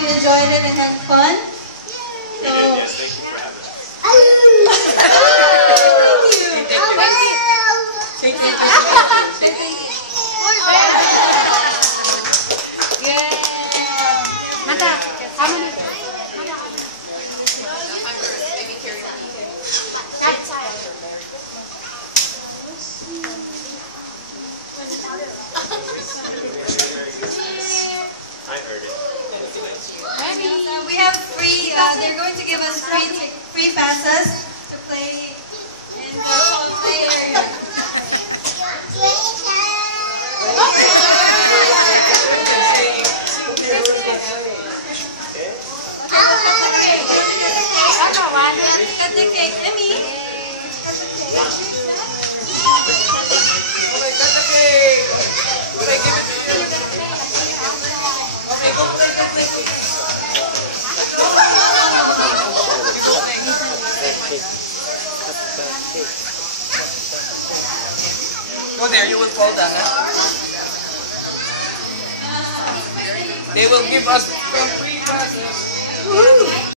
you enjoyed it and had fun. So, Yes, thank you for having us. Thank you. I heard it. We have free, they're going to give us free passes to play in the play area. Cut the cake. Emmy. Cut the cake. Go there, you will fall down. They will give us free passes.